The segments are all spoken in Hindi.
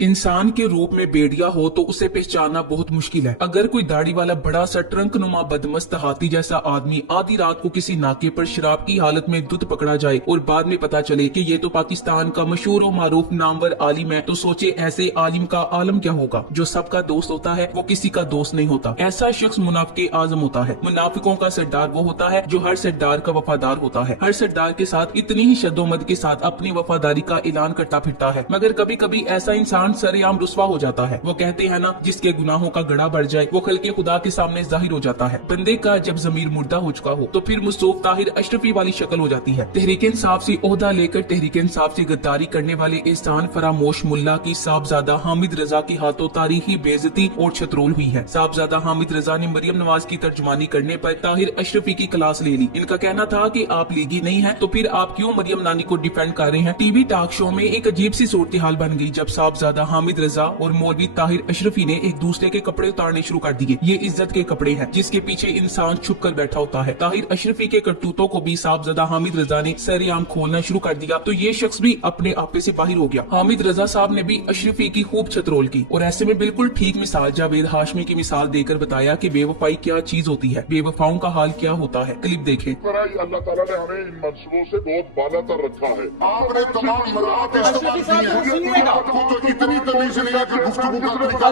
इंसान के रूप में भेड़िया हो तो उसे पहचानना बहुत मुश्किल है। अगर कोई दाढ़ी वाला बड़ा सा ट्रंक नुमा बदमस्त हाथी जैसा आदमी आधी रात को किसी नाके पर शराब की हालत में दूध पकड़ा जाए और बाद में पता चले कि ये तो पाकिस्तान का मशहूर और मारूफ नामवर आलिम है, तो सोचे ऐसे आलिम का आलम क्या होगा। जो सबका दोस्त होता है वो किसी का दोस्त नहीं होता। ऐसा शख्स मुनाफिक आजम होता है। मुनाफिकों का सरदार वो होता है जो हर सरदार का वफादार होता है। हर सरदार के साथ इतनी ही शद्दोमद के साथ अपनी वफादारी का ऐलान करता फिरता है, मगर कभी कभी ऐसा इंसान सरेआम रुस्वा हो जाता है। वो कहते हैं ना, जिसके गुनाहों का गड़ा बढ़ जाए वो खल्के खुदा के सामने जाहिर हो जाता है। बंदे का जब जमीर मुर्दा हो चुका हो तो फिर मुस्तूफ ताहिर अशरफी वाली शक्ल हो जाती है। तहरीक इंसाफ से ओहदा लेकर तहरीक इंसाफ से गद्दारी करने वाले एहसान फरामोश मुल्ला की साहबजादा हामिद रजा के हाथों तारीखी बेइज्जती और छतरोल हुई है। साहबजादा हामिद रजा ने मरियम नवाज की तर्जुमानी करने पर ताहिर अशरफी की क्लास ले ली। इनका कहना था कि आप लीगी नहीं है तो फिर आप क्यों मरियम नानी को डिफेंड कर रहे हैं। टीवी टॉक शो में एक अजीब सी सूरत हाल बन गई जब साहबजादा हामिद रजा और मौलवी ताहिर अशरफी ने एक दूसरे के कपड़े उतारने शुरू कर दिए। ये इज्जत के कपड़े हैं जिसके पीछे इंसान छुप कर बैठा होता है। ताहिर अशरफी के करतूतों को भी साहबजादा हामिद रजा ने सरेआम खोलना शुरू कर दिया तो ये शख्स भी अपने आपे से बाहर हो गया। हामिद रजा साहब ने भी अशरफी की खूब छतरोल की और ऐसे में बिल्कुल ठीक मिसाल जावेद हाशमी की मिसाल देकर बताया कि बेवफाई क्या चीज होती है, बेवफाओं का हाल क्या होता है। क्लिप देखें। अल्लाह ताला ने हमें इन मंसूबों से बहुत बाला तर रखा है। आपने तमाम मराहत इस्तेमाल की है। आपको तो इतनी तमीज नहीं है कि गुफ्तगू का तरीका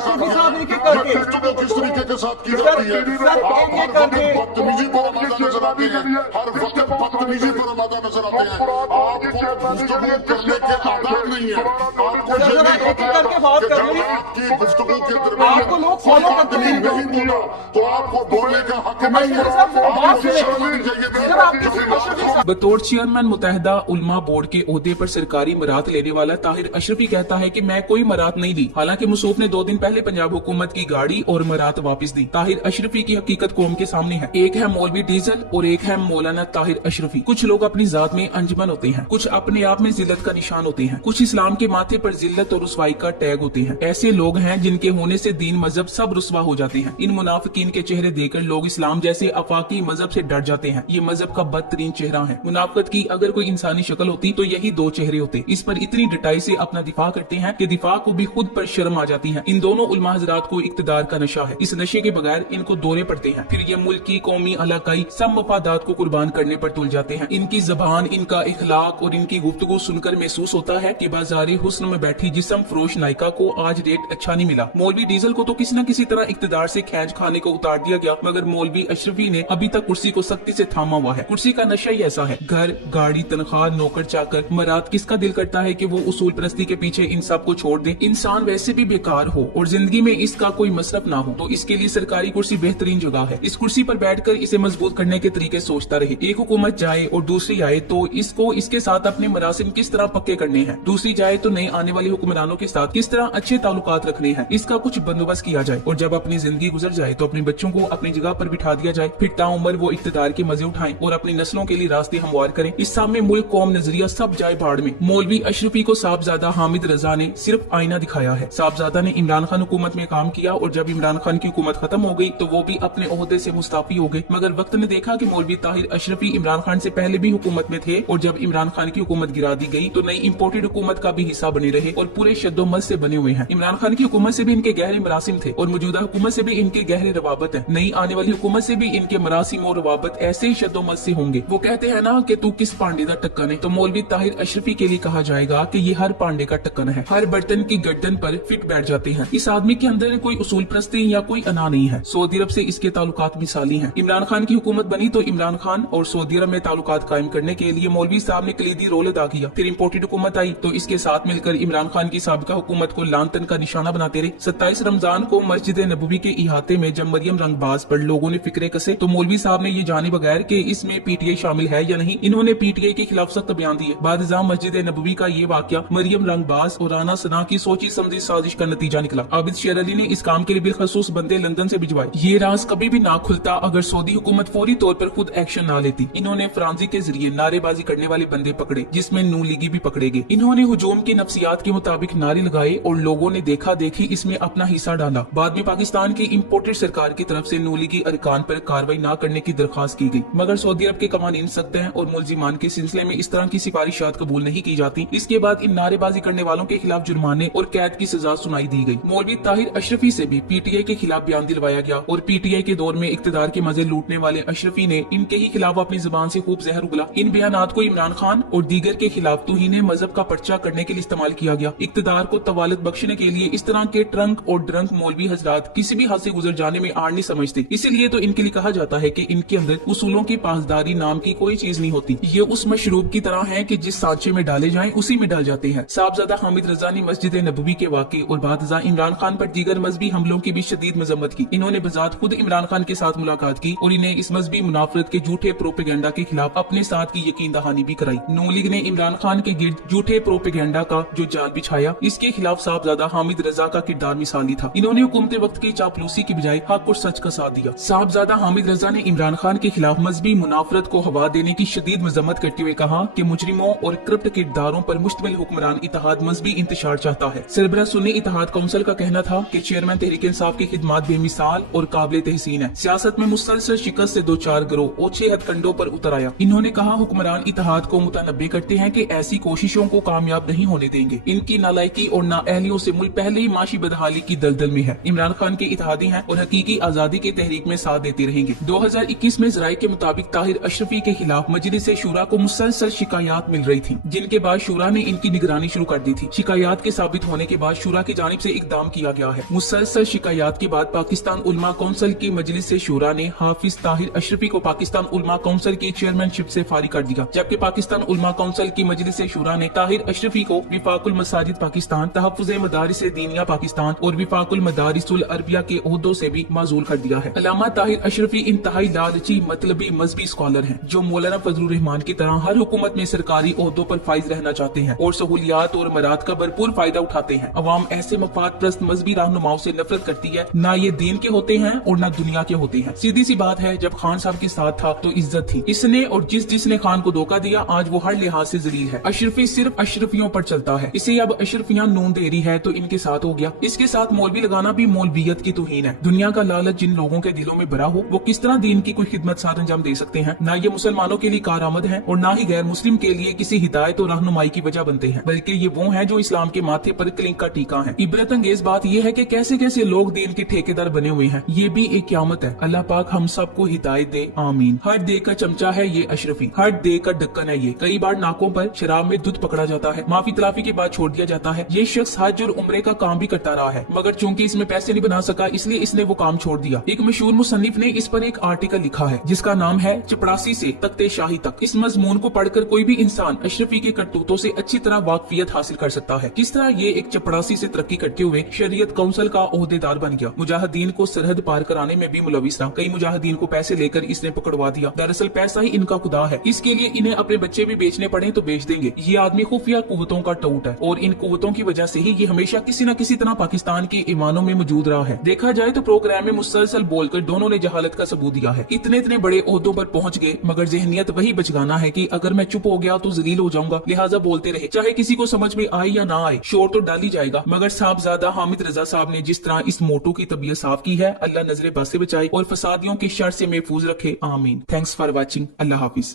गुफ्तगू किस तरीके के साथ की जाती है। आप हर वक्त बदतमीजी पर आमादा नजर आते हैं, हर वक्त बदतमीजी पर आमादा नजर आते हैं। आपको गुफ्तगू करने के आदाब नहीं है। आपको ये नहीं पता कि जब आपकी गुफ्तगू के दरमियान कोई आदमी नहीं बोला तो आपको बोलने का हक नहीं है। आपको शर्म आनी चाहिए। बतौर चेयरमैन मुत्तहिदा उलमा बोर्ड के ओहदे पर सरकारी मरात लेने वाला ताहिर अशरफी कहता है कि मैं कोई मरात नहीं ली। हालांकि मुसूफ ने 2 दिन पहले पंजाब हुकूमत की गाड़ी और मरात वापस दी। ताहिर अशरफी की हकीकत कौम के सामने है। एक है मौलवी डीजल और एक है मौलाना ताहिर अशरफी। कुछ लोग अपनी जात में अंजमन होते हैं, कुछ अपने आप में जिल्लत का निशान होते हैं, कुछ इस्लाम के माथे पर जिल्लत और रुसवाई का टैग होते हैं। ऐसे लोग हैं जिनके होने से दीन मजहब सब रुसवा हो जाते हैं। इन मुनाफिकीन के चेहरे देखकर लोग इस्लाम जैसे अफाकी मजहब से डर जाते हैं। ये मजहब का बदतरीन चेहरा है। मुनाफिकत की अगर कोई इंसानी शक्ल होती तो यही 2 चेहरे होते। इस पर इतनी डटाई से अपना दिफा करते हैं कि दिफा को भी खुद पर शर्म आ जाती है। इन दोनों उलमा हजरात को इक्तदार का नशा है। इस नशे के बगैर इनको दौरे पड़ते हैं। फिर ये मुल्क की कौमी अलाकाई सब मफादात को कुर्बान करने पर तुल जाते हैं। इनकी जबान, इनका इखलाक और इनकी गुफ्तगू सुनकर महसूस होता है कि बाजारे हुस्न में बैठी जिस्म फरोश नायिका को आज रेट अच्छा नहीं मिला। मौलवी डीजल को तो किसी न किसी तरह इक्तदार से खैज खाने को उतार दिया गया, मगर मौलवी अशरफी ने अभी तक कुर्सी को सख्ती से थामा हुआ है। कुर्सी का नशा ही ऐसा है। घर, गाड़ी, तनख्वाह, नौकर चाकर, मरात, किसका दिल करता है कि वो उसूल परस्ती के पीछे इन सब को छोड़ दे। इंसान वैसे भी बेकार हो और जिंदगी में इसका कोई मसरफ ना हो तो इसके लिए सरकारी कुर्सी बेहतरीन जगह है। इस कुर्सी पर बैठकर इसे मजबूत करने के तरीके सोचता रहे। एक हुकूमत जाए और दूसरी आए तो इसको इसके साथ अपने मरासिम किस तरह पक्के करने हैं, दूसरी जाए तो नए आने वाले हुक्मरानों के साथ किस तरह अच्छे ताल्लुकात रखने हैं, इसका कुछ बंदोबस्त किया जाए। और जब अपनी जिंदगी गुजर जाए तो अपने बच्चों को अपनी जगह पर बिठा दिया जाए। फिर ताउम्र वो इक्तदार के मजे उठाएं और अपनी नस्लों के लिए रास्ते हमवार करें। इस सामने मुल्क, कौम, नजरिया सब जाए भाड़ में। मौलवी अशरफी को साहबजादा हामिद रजा ने सिर्फ आईना दिखाया है। साहबजादा ने इमरान खान हुकूमत में काम किया और जब इमरान खान की हुकूमत खत्म हो गई तो वो भी अपने ओहदे से मुस्ताफी हो गए। मगर वक्त ने देखा कि मौलवी ताहिर अशरफी इमरान खान से पहले भी हुकूमत में थे और जब इमरान खान की हुकूमत गिरा दी गई तो नई इम्पोर्टेड हुकूमत का भी हिस्सा बने रहे और पूरे शद्दोमत से बने हुए हैं। इमरान खान की हुकूमत से भी इनके गहरे मरासिम थे और मौजूदा हुकूमत से भी इनके गहरे रवाबत है। नई आने वाली हुकूमत से भी इनके मरासिम और रवाबत ऐसे ही शद्दोमत से होंगे। वो कहते हैं ना कि तू किस पांडे का टक्कन है, तो मौलवी ताहिर अशरफी के लिए कहा जाएगा कि ये हर पांडे का टक्कन है। हर बर्तन की गर्दन पर फिट बैठ जाते हैं। इस आदमी के अंदर कोई उसूल परस्ती या कोई अना नहीं है। सऊदी अरब से इसके ताल्लुकात मिसाली हैं। इमरान खान की हुकूमत बनी तो इमरान खान और सऊदी अरब में ताल्लुकात कायम करने के लिए मौलवी साहब ने कलीदी रोल अदा किया। फिर इम्पोर्टेड हुकूमत आई तो इसके साथ मिलकर इमरान खान की साबिका हुकूमत को लांतन का निशाना बनाते रहे। 27 रमजान को मस्जिद नबवी के इहाते में जब मरियम रंगबाज पर लोगों ने फिक्रे कसे तो मौलवी साहब ने ये जाने बगैर कि इसमें पीटीआई शामिल है या नहीं, इन्होंने पीटीआई के खिलाफ सख्त बयान दिए। बादशाह मस्जिद नबवी का ये वाकया मरियम रंगबाज और राना सना की सोची समझी साजिश का नतीजा निकला। आबिद शेर अली ने इस काम के लिए बिलखसूस बंदे लंदन से भिजवाए। ये राज कभी भी ना खुलता अगर सऊदी हुकूमत फौरी तौर पर खुद एक्शन ना लेती। इन्होंने फ्रांसी के जरिए नारेबाजी करने वाले बंदे पकड़े जिसमें नू लीगी भी पकड़े गए। इन्होंने हुजूम की नफ्सियात के मुताबिक नारे लगाए और लोगों ने देखा देखी इसमें अपना हिस्सा डाला। बाद में पाकिस्तान की इम्पोर्टेड सरकार की तरफ से नू लीगी अरकान पर कार्रवाई न करने की दरखास्त की गई, मगर सऊदी अरब के कवानीन सख्त हैं और मुलजिमान के सिलसिले में इस तरह की सिफारिशात कबूल नहीं की जाती। इसके बाद इन नारेबाजी करने वालों के खिलाफ जुर्माने जुर्माने और कैद की सजा सुनाई दी गई। मौलवी ताहिर अशरफी से भी पीटीआई के खिलाफ बयान दिलवाया गया और पीटीआई के दौर में इक्तदार के मजे लूटने वाले अशरफी ने इनके ही खिलाफ अपनी जुबान से खूब जहर उगला। इन बयानात को इमरान खान और दीगर के खिलाफ तौहीन मजहब का पर्चा करने के लिए इस्तेमाल किया गया। इक्तदार को तवालत बख्शने के लिए इस तरह के ट्रंक और ड्रंक मौलवी हजरात किसी भी हद से गुजर जाने में आड़ नहीं समझते। इसीलिए तो इनके लिए कहा जाता है कि इनके अंदर उसूलों की पासदारी नाम की कोई चीज नहीं होती। ये उस मशरूब की तरह है कि जिस सांचे में डाले जाएं उसी में डाल जाते हैं। साहबजादा हामिद रजा ने मस्जिद नबवी के वाक़े और बादशाह इमरान खान पर दीगर मजहबी हमलों की भी शदीद मजम्मत की। इन्होंने बजात खुद इमरान खान के साथ मुलाकात की और इन्हें इस मजहबी मुनाफरत के झूठे प्रोपेगेंडा के खिलाफ अपने साथ की यकीन दहानी भी कराई। नून लीग ने इमरान खान के गिर्द झूठे प्रोपेगेंडा का जो जाल बिछाया, इसके खिलाफ साहबजादा हामिद रजा का किरदार मिसाली था। इन्होंने हुकूमत वक्त की चापलूसी की बजाय हक और सच का साथ दिया। साहबजादा हामिद रजा ने इमरान खान के खिलाफ मजहबी मुनाफरत को हवा देने की शदीद मजम्मत करते हुए कहा कि मुजरिमों और करप्ट किरदारों पर मुश्तमिल हुक्मरान इत्तेहाद मजहबी इंतशार चाहता है। सरबराह सुन्नी इत्तेहाद काउंसिल का कहना था कि चेयरमैन तहरीक इंसाफ की खिदमात बेमिसाल और काबिल तहसीन है। सियासत में मुसलसल शिकस्त से दो चार गिरोह ओछे हथकंडों पर उतर आया। इन्होंने कहा हुक्मरान इत्तेहाद को मुतनब्बे करते हैं कि ऐसी कोशिशों को कामयाब नहीं होने देंगे। इनकी नालायकी और नाअहलियों से मुल्क पहले ही माशी बदहाली की दलदल में है। इमरान खान के इत्तेहादी हैं और हकीकी आजादी के तहरीक में साथ देते रहेंगे। 2021 में जराये के मुताबिक ताहिर अशरफी के खिलाफ मजलिस शूरा को मुसलसल शिकायत मिल रही थी, जिनके बाद शूरा ने इनकी निगरानी शुरू कर दी थी। शिकायत के साबित होने के बाद शूरा की जानिब से इकदाम किया गया है। मुसलसल शिकायत के बाद पाकिस्तान उलमा काउंसिल की मजलिस शूरा ने हाफिज ताहिर अशरफी को पाकिस्तान उलमा काउंसिल की चेयरमैनशिप से फारिग कर दिया, जबकि पाकिस्तान उलमा काउंसिल की मजलिस शूरा ने ताहिर अशरफी को विफाकुल मसाजिद पाकिस्तान, तहफ़्फ़ुज़ मदारिस दीनिया पाकिस्तान और विफाकुल मदारिसुल अरबिया के ओहदों से भी माजूल कर दिया है। अल्लामा ताहिर अशरफी इंतहाई लालची मतलबी मजहबी स्कॉलर हैं, जो मौलाना फजलुर रहमान की तरह हर हुकूमत में सरकारी ओहदों पर फाइज रहना चाहते हैं और सहूलियात और मराद का भरपूर फायदा उठाते हैं। अवाम ऐसे मफाद प्रस्त मजहबी रहनुमाओं से नफरत करती है। ना ये दीन के होते हैं और ना दुनिया के होते हैं। सीधी सी बात है, जब खान साहब के साथ था तो इज्जत थी। इसने और जिसने खान को धोखा दिया आज वो हर लिहाज से जलील है। अशरफी सिर्फ अशरफियों पर चलता है। इसे अब अशरफियां नून दे रही है तो इनके साथ हो गया। इसके साथ मौलवी लगाना भी मौलवियत की तौहीन है। दुनिया का लालच जिन लोगों के दिलों में भरा हो वो किस तरह दीन की कोई खिदमत सार अंजाम दे सकते हैं। ना ये मुसलमानों के लिए कारआमद है और ना ही गैर मुस्लिम के लिए किसी हिदायत और रहनुमाई की वजह बनते हैं, बल्कि ये वो हैं जो इस्लाम के माथे पर कलंक का टीका है। इबरत अंगेज बात यह है कि कैसे कैसे लोग दीन के ठेकेदार बने हुए हैं। ये भी एक क़यामत है। अल्लाह पाक हम सबको हिदायत दे, आमीन। हर दे का चमचा है ये अशरफी, हर दे का ढक्कन है ये। कई बार नाकों पर शराब में दूध पकड़ा जाता है, माफी तलाफी के बाद छोड़ दिया जाता है। ये शख्स हज और उम्रे का काम भी करता रहा है, मगर चूंकि इसमें पैसे नहीं बना सका इसलिए इसने वो काम छोड़ दिया। एक मशहूर मुसन्निफ ने इस पर एक आर्टिकल लिखा है जिसका नाम है चपड़ासी से तख्ते शाही तक। इस मजमून को पढ़कर कोई भी इंसान अशरफी के करतूतों से अच्छी तरह वाकफियत हासिल कर सकता है। किस तरह ये एक चपड़ासी से तरक्की करते हुए शरीयत काउंसिल का ओहदेदार बन गया। मुजाहिदीन को सरहद पार कराने में भी मुलविस था। कई मुजाहिदीन को पैसे लेकर इसने पकड़वा दिया। दरअसल पैसा ही इनका खुदा है। इसके लिए इन्हें अपने बच्चे भी बेचने पड़े तो बेच देंगे। ये आदमी खुफिया कुव्वतों का टऊट है और इन कुव्वतों की वजह से ही ये हमेशा किसी न किसी तरह पाकिस्तान के ईमानों में मौजूद रहा है। देखा जाए तो प्रोग्राम में मुसलसल बोलकर दोनों ने जहालत का सबूत दिया है। इतने इतने बड़े ओहदों पर पहुंच गए, मगर जहनियत वही बचगाना है कि अगर मैं चुप हो गया तो जलील हो जाऊंगा, लिहाजा बोलते रहे, चाहे किसी को समझ में आए या ना आए। शोर तो डाल ही जाएगा। मगर साहबजादा हामिद रजा साहब ने जिस तरह इस मोटो की तबीयत साफ की है, अल्लाह नजरे बद से बचाए और फसादियों के शर से महफूज रखे, आमीन। Thanks for watching. Allah Hafiz.